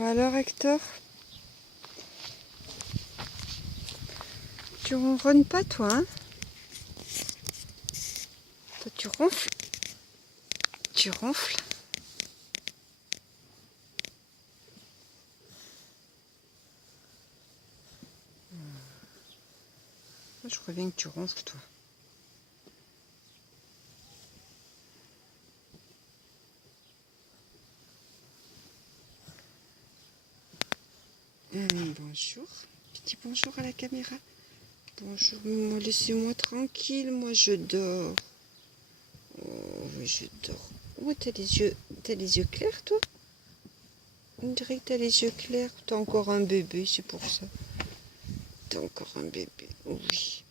Bon alors Hector, tu ronronnes pas toi, hein? Toi tu ronfles? Tu ronfles? Moi je crois bien que tu ronfles toi. Bonjour, petit bonjour à la caméra. Bonjour, laissez-moi tranquille, moi je dors. Oh oui, je dors. Oh, t'as les yeux clairs toi? On dirait que t'as les yeux clairs. T'as encore un bébé, c'est pour ça. T'as encore un bébé, oui.